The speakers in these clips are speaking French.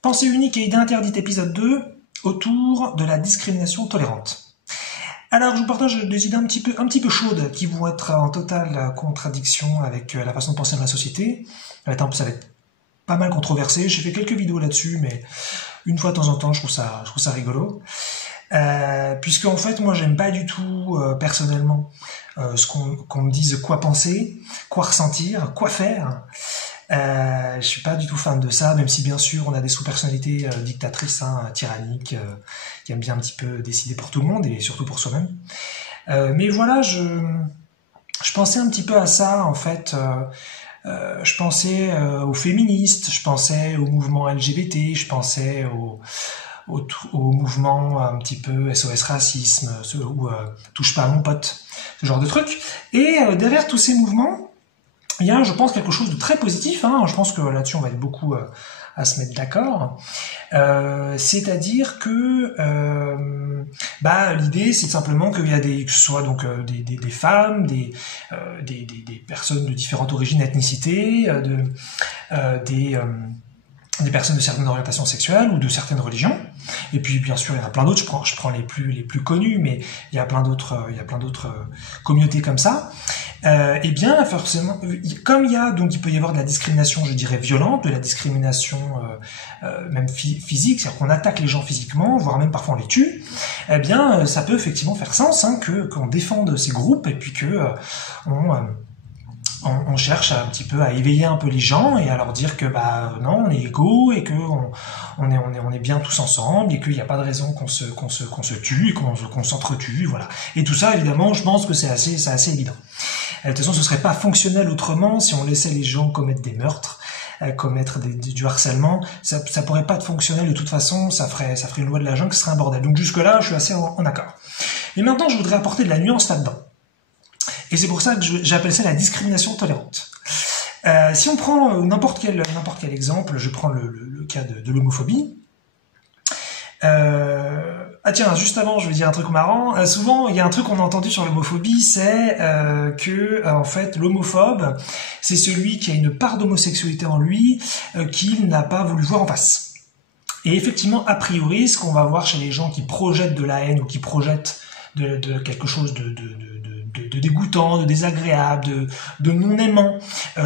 Pensée unique et idée interdite, épisode 2, autour de la discrimination tolérante. Alors, je vous partage des idées un petit peu chaudes qui vont être en totale contradiction avec la façon de penser de la société. Ça va être pas mal controversé. J'ai fait quelques vidéos là-dessus, mais une fois de temps en temps, je trouve ça rigolo. Puisque en fait, moi, j'aime pas du tout personnellement qu'on me dise quoi penser, quoi ressentir, quoi faire. Je suis pas du tout fan de ça, même si bien sûr on a des sous-personnalités dictatrices, tyranniques, qui aiment bien un petit peu décider pour tout le monde et surtout pour soi-même. Mais voilà, je pensais un petit peu à ça en fait. Je pensais aux féministes, je pensais au mouvement LGBT, je pensais au mouvement un petit peu SOS racisme, ou touche pas à mon pote, ce genre de trucs. Et derrière tous ces mouvements, il y a, je pense, quelque chose de très positif. Je pense que là-dessus, on va être beaucoup à se mettre d'accord. C'est-à-dire que l'idée, c'est simplement qu'il y a que ce soit donc des femmes, des personnes de différentes origines, ethnicités, des personnes de certaines orientations sexuelles ou de certaines religions. Et puis bien sûr il y en a plein d'autres. Je prends les plus connus, mais il y a plein d'autres communautés comme ça. Et bien forcément, comme il peut y avoir de la discrimination, je dirais violente, de la discrimination même physique, c'est-à-dire qu'on attaque les gens physiquement, voire même parfois on les tue. Eh bien, ça peut effectivement faire sens qu'on défende ces groupes et puis que on cherche un petit peu à éveiller un peu les gens et à leur dire que non, on est égaux et que on est bien tous ensemble et qu'il n'y a pas de raison qu'on se tue et qu'on s'entretue, voilà. Et tout ça, évidemment, je pense que c'est assez évident. De toute façon, ce serait pas fonctionnel autrement si on laissait les gens commettre des meurtres, commettre du harcèlement. Ça pourrait pas être fonctionnel de toute façon. Ça ferait une loi de la jungle, ce serait un bordel. Donc jusque là, je suis assez en accord. Et maintenant, je voudrais apporter de la nuance là-dedans. Et c'est pour ça que j'appelle ça la discrimination tolérante. Si on prend n'importe quel exemple, je prends le cas de l'homophobie. Tiens, juste avant, je vais dire un truc marrant. Souvent, il y a un truc qu'on a entendu sur l'homophobie, c'est que en fait, l'homophobe, c'est celui qui a une part d'homosexualité en lui qu'il n'a pas voulu voir en face. Et effectivement, a priori, ce qu'on va voir chez les gens qui projettent de la haine ou qui projettent de quelque chose de dégoûtant, de désagréable, de non aimant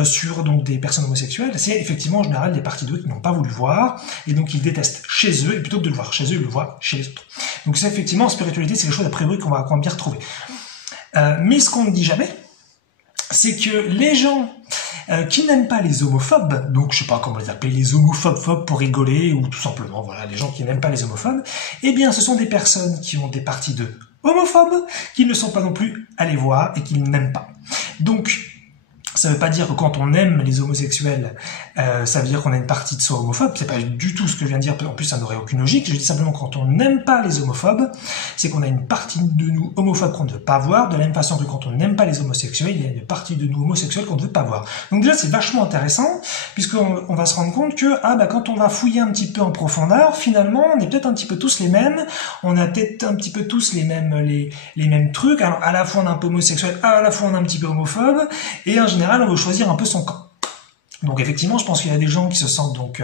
sur donc des personnes homosexuelles, c'est effectivement en général des parties d'eux qui n'ont pas voulu voir et donc ils détestent chez eux et plutôt que de le voir chez eux, ils le voient chez les autres. Donc c'est effectivement en spiritualité, c'est quelque chose a priori qu'on va bien retrouver. Mais ce qu'on ne dit jamais, c'est que les gens qui n'aiment pas les homophobes, donc je sais pas comment les appeler, les homophobes pour rigoler ou tout simplement voilà les gens qui n'aiment pas les homophobes, eh bien ce sont des personnes qui ont des parties d'eux homophobes, qui ne sont pas non plus allés voir et qu'ils n'aiment pas. Donc, ça veut pas dire que quand on aime les homosexuels, ça veut dire qu'on a une partie de soi homophobe. C'est pas du tout ce que je viens de dire. En plus, ça n'aurait aucune logique. Je dis simplement quand on n'aime pas les homophobes, c'est qu'on a une partie de nous homophobes qu'on ne veut pas voir. De la même façon que quand on n'aime pas les homosexuels, il y a une partie de nous homosexuels qu'on ne veut pas voir. Donc déjà, c'est vachement intéressant puisqu'on va se rendre compte que quand on va fouiller un petit peu en profondeur, finalement, on est peut-être un petit peu tous les mêmes. On a peut-être un petit peu tous les mêmes trucs. Alors à la fois on est un peu homosexuel, à la fois on est un petit peu homophobe, et en général, on veut choisir un peu son camp. Donc effectivement, je pense qu'il y a des gens qui se sentent donc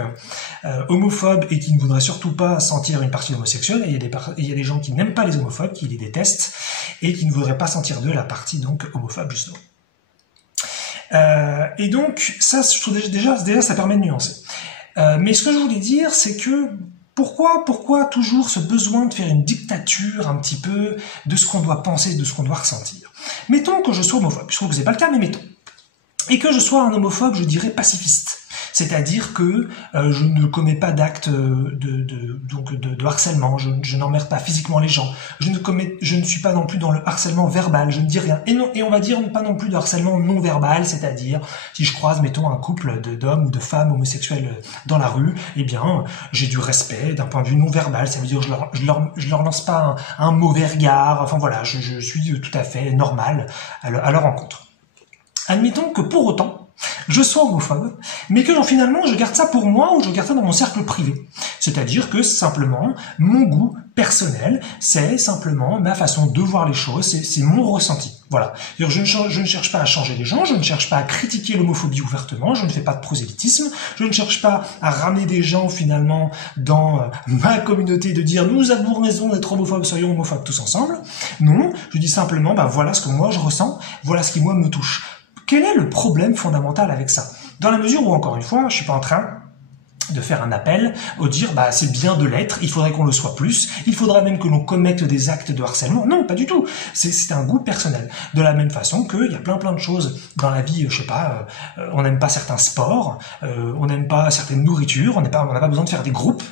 homophobes et qui ne voudraient surtout pas sentir une partie homosexuelle, et il y a des gens qui n'aiment pas les homophobes, qui les détestent, et qui ne voudraient pas sentir d'eux la partie donc homophobe justement. Et donc ça, je trouve déjà ça permet de nuancer. Mais ce que je voulais dire, c'est que pourquoi toujours ce besoin de faire une dictature un petit peu de ce qu'on doit penser, de ce qu'on doit ressentir. Mettons que je sois homophobe, je trouve que c'est pas le cas, mais mettons. Et que je sois un homophobe, je dirais pacifiste. C'est-à-dire que je ne commets pas d'actes de harcèlement, je n'emmerde pas physiquement les gens, je ne suis pas non plus dans le harcèlement verbal, je ne dis rien. Et on va dire pas non plus de harcèlement non verbal, c'est-à-dire si je croise, mettons, un couple d'hommes ou de femmes homosexuels dans la rue, eh bien, j'ai du respect d'un point de vue non verbal, ça veut dire je leur lance pas un mauvais regard, enfin voilà, je suis tout à fait normal à leur rencontre. Admettons que pour autant, je sois homophobe, mais que finalement je garde ça pour moi ou je garde ça dans mon cercle privé. C'est-à-dire que simplement, mon goût personnel, c'est simplement ma façon de voir les choses, c'est mon ressenti. Voilà. Je ne cherche pas à changer les gens, je ne cherche pas à critiquer l'homophobie ouvertement, je ne fais pas de prosélytisme, je ne cherche pas à ramener des gens finalement dans ma communauté de dire nous avons raison d'être homophobes, soyons homophobes tous ensemble. Non, je dis simplement voilà ce que moi je ressens, voilà ce qui moi me touche. Quel est le problème fondamental avec ça? Dans la mesure où, encore une fois, je suis pas en train de faire un appel au dire c'est bien de l'être, il faudrait qu'on le soit plus, il faudrait même que l'on commette des actes de harcèlement. Non, pas du tout. C'est un goût personnel. De la même façon qu'il y a plein de choses dans la vie, je sais pas, on n'aime pas certains sports, on n'aime pas certaines nourritures, on n'a pas besoin de faire des groupes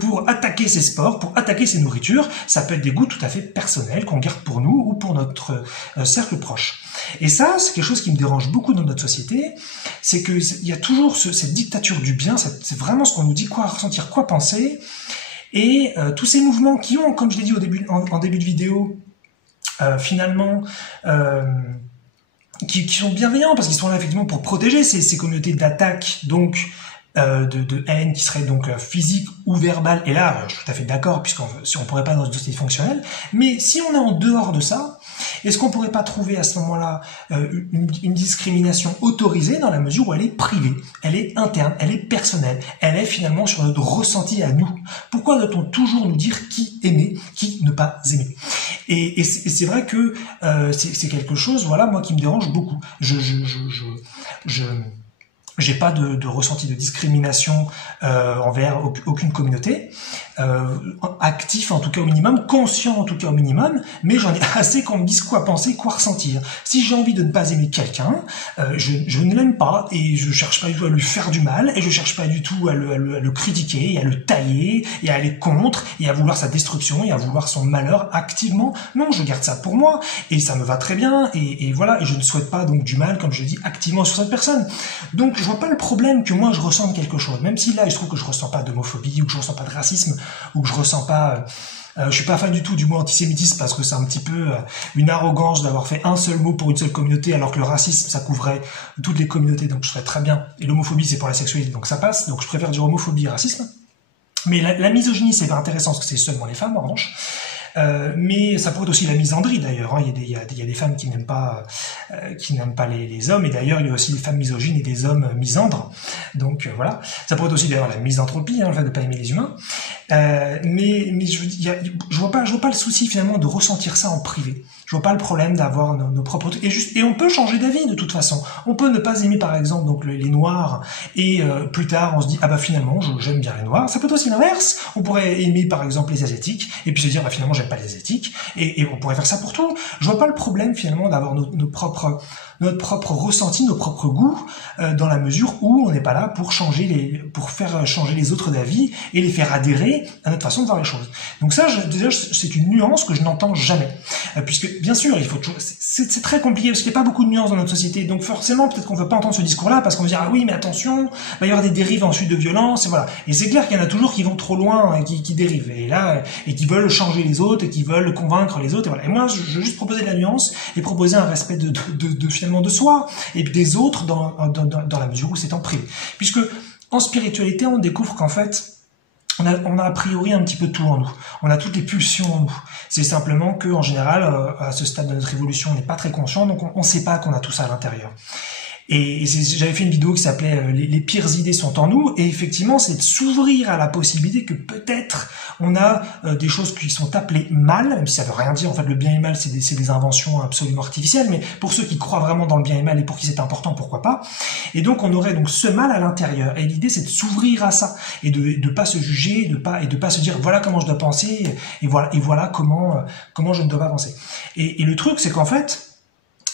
pour attaquer ces sports, pour attaquer ces nourritures. Ça peut être des goûts tout à fait personnels qu'on garde pour nous ou pour notre cercle proche. Et ça, c'est quelque chose qui me dérange beaucoup dans notre société, c'est qu'il y a toujours cette dictature du bien, c'est vraiment ce qu'on nous dit, quoi ressentir, quoi penser, et tous ces mouvements qui ont, comme je l'ai dit en début de vidéo, finalement, qui sont bienveillants, parce qu'ils sont là effectivement pour protéger ces communautés d'attaque, donc de haine qui serait donc physique ou verbale, et là je suis tout à fait d'accord si on pourrait pas dans une société fonctionnelle, mais si on est en dehors de ça, est-ce qu'on pourrait pas trouver à ce moment-là une discrimination autorisée dans la mesure où elle est privée, elle est interne, elle est personnelle, elle est finalement sur notre ressenti à nous? Pourquoi doit-on toujours nous dire qui aimer, qui ne pas aimer? Et c'est vrai que c'est quelque chose, voilà, moi qui me dérange beaucoup. J'ai pas de ressenti de discrimination envers aucune communauté, actif en tout cas au minimum, conscient en tout cas au minimum, mais j'en ai assez qu'on me dise quoi penser, quoi ressentir. Si j'ai envie de ne pas aimer quelqu'un, je ne l'aime pas et je cherche pas du tout à lui faire du mal et je cherche pas du tout à le critiquer et à le tailler et à aller contre et à vouloir sa destruction et à vouloir son malheur activement. Non, je garde ça pour moi et ça me va très bien et voilà, et je ne souhaite pas donc du mal, comme je dis, activement sur cette personne. Donc je vois pas le problème que moi je ressente quelque chose, même si là je trouve que je ressens pas d'homophobie ou que je ressens pas de racisme ou que je ressens pas je suis pas fan du tout du mot antisémitisme parce que c'est un petit peu une arrogance d'avoir fait un seul mot pour une seule communauté alors que le racisme ça couvrait toutes les communautés, donc je serais très bien, et l'homophobie c'est pour la sexualité donc ça passe, donc je préfère dire homophobie et racisme. Mais la misogynie c'est pas intéressant parce que c'est seulement les femmes en revanche. Mais ça pourrait être aussi la misandrie d'ailleurs, hein. Il y a des femmes qui n'aiment pas les hommes, et d'ailleurs il y a aussi des femmes misogynes et des hommes misandres, donc voilà. Ça pourrait être aussi d'ailleurs la misanthropie, hein, le fait de pas aimer les humains, mais je vois pas le souci finalement de ressentir ça en privé. Je vois pas le problème d'avoir nos propres trucs. Et on peut changer d'avis de toute façon. On peut ne pas aimer par exemple donc les noirs et plus tard on se dit finalement j'aime bien les noirs. Ça peut être aussi l'inverse. On pourrait aimer par exemple les asiatiques et puis se dire finalement j'aime pas les asiatiques et on pourrait faire ça pour tout. Je vois pas le problème finalement d'avoir notre propre ressenti, nos propres goûts dans la mesure où on n'est pas là pour faire changer les autres d'avis et les faire adhérer à notre façon de voir les choses. Donc ça déjà c'est une nuance que je n'entends jamais puisque bien sûr, il faut toujours. C'est très compliqué parce qu'il n'y a pas beaucoup de nuances dans notre société. Donc forcément, peut-être qu'on ne veut pas entendre ce discours-là parce qu'on va dire oui, mais attention, il va y avoir des dérives ensuite de violence et voilà. Et c'est clair qu'il y en a toujours qui vont trop loin et qui dérivent et qui veulent changer les autres et qui veulent convaincre les autres et voilà. Et moi, je veux juste proposer de la nuance et proposer un respect de finalement de soi et des autres dans la mesure où c'est en privé. Puisque en spiritualité, on découvre qu'en fait on a a priori un petit peu tout en nous. On a toutes les pulsions en nous. C'est simplement que, en général, à ce stade de notre évolution, on n'est pas très conscient, donc on ne sait pas qu'on a tout ça à l'intérieur. Et j'avais fait une vidéo qui s'appelait les pires idées sont en nous, et effectivement c'est de s'ouvrir à la possibilité que peut-être on a des choses qui sont appelées mal, même si ça veut rien dire, en fait le bien et mal c'est des inventions absolument artificielles, mais pour ceux qui croient vraiment dans le bien et mal et pour qui c'est important, pourquoi pas. Et donc on aurait donc ce mal à l'intérieur, et l'idée c'est de s'ouvrir à ça, et de pas se juger, de pas se dire voilà comment je dois penser, et voilà comment je ne dois pas penser. Et le truc c'est qu'en fait,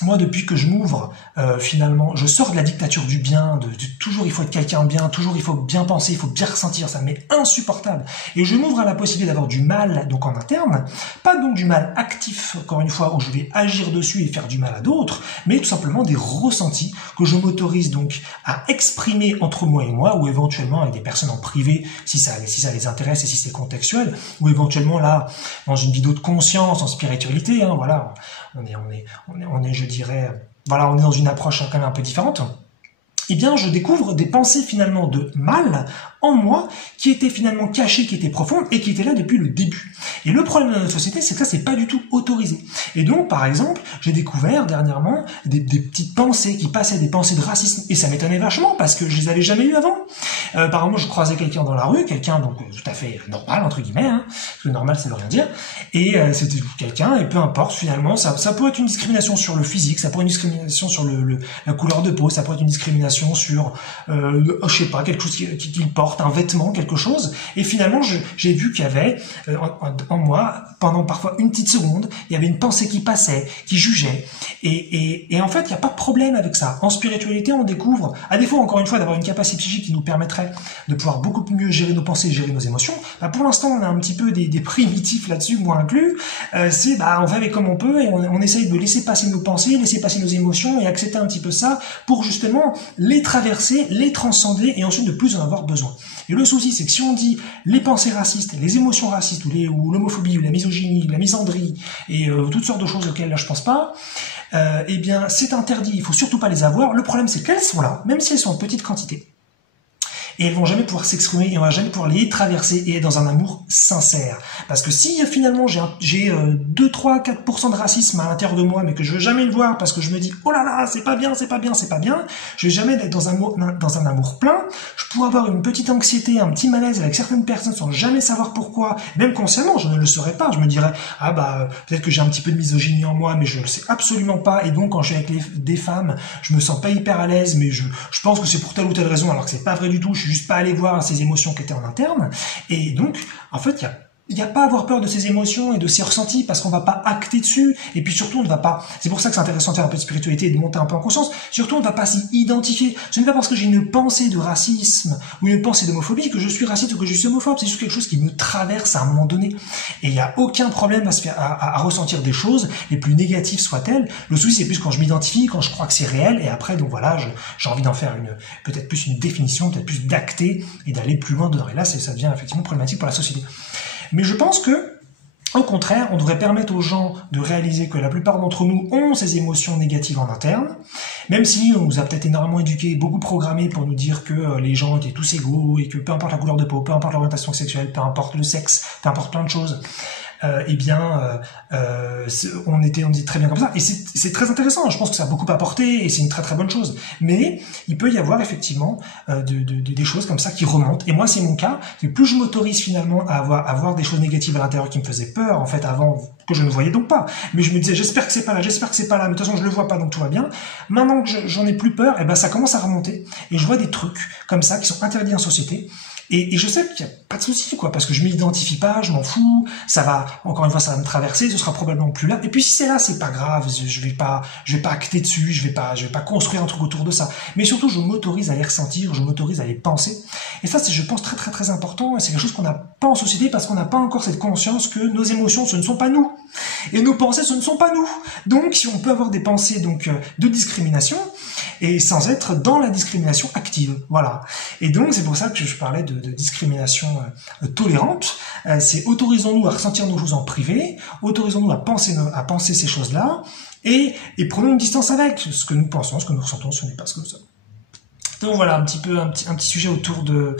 moi, depuis que je m'ouvre, finalement, je sors de la dictature du bien, de toujours il faut être quelqu'un bien, toujours il faut bien penser, il faut bien ressentir, ça m'est insupportable. Et je m'ouvre à la possibilité d'avoir du mal, donc en interne, pas donc du mal actif, encore une fois, où je vais agir dessus et faire du mal à d'autres, mais tout simplement des ressentis que je m'autorise donc à exprimer entre moi et moi, ou éventuellement avec des personnes en privé, si ça les intéresse et si c'est contextuel, ou éventuellement là, dans une vidéo de conscience, en spiritualité, hein, voilà, on est, je dirais, voilà, on est dans une approche quand même un peu différente. eh bien, je découvre des pensées finalement de mal en moi qui étaient finalement cachées, qui étaient profondes et qui étaient là depuis le début. Et le problème de notre société, c'est que ça, c'est pas du tout autorisé. Et donc, par exemple, j'ai découvert dernièrement des petites pensées qui passaient, des pensées de racisme. Et ça m'étonnait vachement parce que je les avais jamais eues avant. Par exemple, je croisais quelqu'un dans la rue, quelqu'un donc tout à fait normal, entre guillemets, hein, parce que normal, ça veut rien dire. Et c'était quelqu'un, et peu importe, finalement, ça peut être une discrimination sur le physique, ça peut être une discrimination sur la couleur de peau, ça peut être une discrimination sur, je sais pas, quelque chose qu'il porte, un vêtement, quelque chose. Et finalement, j'ai vu qu'il y avait en moi, pendant parfois une petite seconde, il y avait une pensée qui passait, qui jugeait. Et en fait, il n'y a pas de problème avec ça. En spiritualité, on découvre, à défaut, encore une fois, d'avoir une capacité psychique qui nous permettrait de pouvoir beaucoup mieux gérer nos pensées, gérer nos émotions. Bah, pour l'instant, on a un petit peu des primitifs là-dessus, moi inclus. On fait avec comme on peut et on essaye de laisser passer nos pensées, laisser passer nos émotions et accepter un petit peu ça pour justement les traverser, les transcender et ensuite de plus en avoir besoin. Et le souci, c'est que si on dit les pensées racistes, les émotions racistes ou l'homophobie ou la misogynie, la misandrie et toutes sortes de choses auxquelles là je pense pas, eh bien c'est interdit, il faut surtout pas les avoir. Le problème, c'est qu'elles sont là, même si elles sont en petite quantité. Et elles vont jamais pouvoir s'exprimer et on va jamais pouvoir les traverser et être dans un amour sincère. Parce que si finalement j'ai 2, 3, 4% de racisme à l'intérieur de moi, mais que je veux jamais le voir parce que je me dis oh là là, c'est pas bien, c'est pas bien, c'est pas bien, je vais jamais être dans un amour plein. Je pourrais avoir une petite anxiété, un petit malaise avec certaines personnes sans jamais savoir pourquoi. Même consciemment, je ne le saurais pas. Je me dirais ah bah peut-être que j'ai un petit peu de misogynie en moi, mais je le sais absolument pas. Et donc quand je suis avec des femmes, je me sens pas hyper à l'aise, mais je pense que c'est pour telle ou telle raison, alors que c'est pas vrai du tout. Je suis juste pas aller voir ces émotions qui étaient en interne. Et donc, en fait, il n'y a pas à avoir peur de ces émotions et de ces ressentis parce qu'on va pas acter dessus. Et puis surtout, on ne va pas, c'est pour ça que c'est intéressant de faire un peu de spiritualité et de monter un peu en conscience. Surtout, on ne va pas s'y identifier. Ce n'est pas parce que j'ai une pensée de racisme ou une pensée d'homophobie que je suis raciste ou que je suis homophobe. C'est juste quelque chose qui me traverse à un moment donné. Et il n'y a aucun problème à ressentir des choses, les plus négatives soient-elles. Le souci, c'est plus quand je m'identifie, quand je crois que c'est réel. Et après, donc voilà, j'ai envie d'en faire peut-être plus une définition, peut-être plus d'acter et d'aller plus loin dedans. Et là, ça devient effectivement problématique pour la société. Mais je pense que, au contraire, on devrait permettre aux gens de réaliser que la plupart d'entre nous ont ces émotions négatives en interne, même si on nous a peut-être énormément éduqués, beaucoup programmés pour nous dire que les gens étaient tous égaux et que peu importe la couleur de peau, peu importe l'orientation sexuelle, peu importe le sexe, peu importe plein de choses, on dit très bien comme ça. Et c'est très intéressant. Je pense que ça a beaucoup apporté et c'est une très très bonne chose. Mais il peut y avoir effectivement des choses comme ça qui remontent. Et moi, c'est mon cas. Et plus je m'autorise finalement à avoir des choses négatives à l'intérieur qui me faisaient peur, en fait, avant, que je ne voyais donc pas. Mais je me disais, j'espère que c'est pas là, j'espère que c'est pas là. Mais de toute façon, je le vois pas, donc tout va bien. Maintenant que j'en ai plus peur, et ben ça commence à remonter. Et je vois des trucs comme ça qui sont interdits en société. Et je sais qu'il n'y a pas de souci, quoi, parce que je m'identifie pas, je m'en fous, ça va, encore une fois, ça va me traverser, ce sera probablement plus là. Et puis si c'est là, c'est pas grave, je vais pas acter dessus, je vais pas construire un truc autour de ça. Mais surtout, je m'autorise à les ressentir, je m'autorise à les penser. Et ça, c'est, je pense, très très très important, et c'est quelque chose qu'on n'a pas en société parce qu'on n'a pas encore cette conscience que nos émotions, ce ne sont pas nous. Et nos pensées, ce ne sont pas nous. Donc, si on peut avoir des pensées, de discrimination, et sans être dans la discrimination active. Voilà. Et donc, c'est pour ça que je parlais de discrimination tolérante. C'est autorisons-nous à ressentir nos choses en privé, autorisons-nous à penser ces choses-là, et prenons une distance avec ce que nous pensons, ce que nous ressentons, ce n'est pas ce que nous sommes. Donc voilà, un petit sujet autour de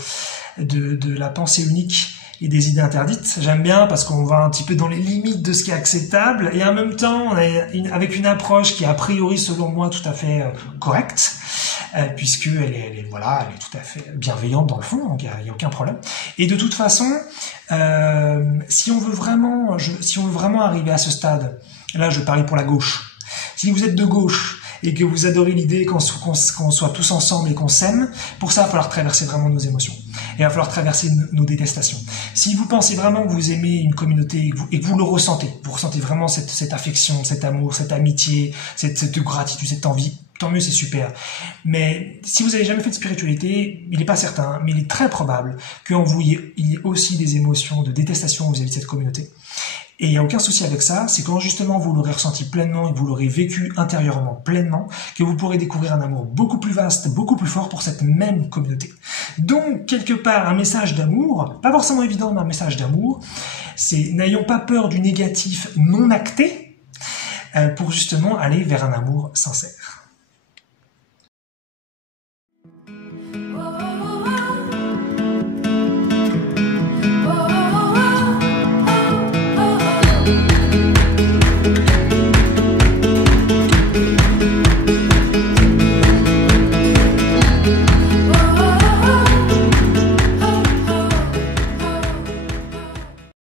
la pensée unique et des idées interdites. J'aime bien parce qu'on va un petit peu dans les limites de ce qui est acceptable et en même temps on est avec une approche qui est a priori selon moi tout à fait correcte puisque elle est tout à fait bienveillante dans le fond, donc il y a aucun problème. Et de toute façon, si on veut vraiment arriver à ce stade, là je parlais pour la gauche. Si vous êtes de gauche et que vous adorez l'idée qu'on soit tous ensemble et qu'on s'aime, pour ça, il va falloir traverser vraiment nos émotions. Et il va falloir traverser nos détestations. Si vous pensez vraiment que vous aimez une communauté et que vous le ressentez, vous ressentez vraiment cette affection, cet amour, cette amitié, cette gratitude, cette envie, tant mieux, c'est super. Mais si vous avez jamais fait de spiritualité, il n'est pas certain, mais il est très probable qu'en vous, il y ait aussi des émotions de détestation vis-à-vis de cette communauté. Et il n'y a aucun souci avec ça, c'est quand justement vous l'aurez ressenti pleinement et que vous l'aurez vécu intérieurement pleinement, que vous pourrez découvrir un amour beaucoup plus vaste, beaucoup plus fort pour cette même communauté. Donc, quelque part, un message d'amour, pas forcément évident, mais un message d'amour, c'est n'ayons pas peur du négatif non acté pour justement aller vers un amour sincère.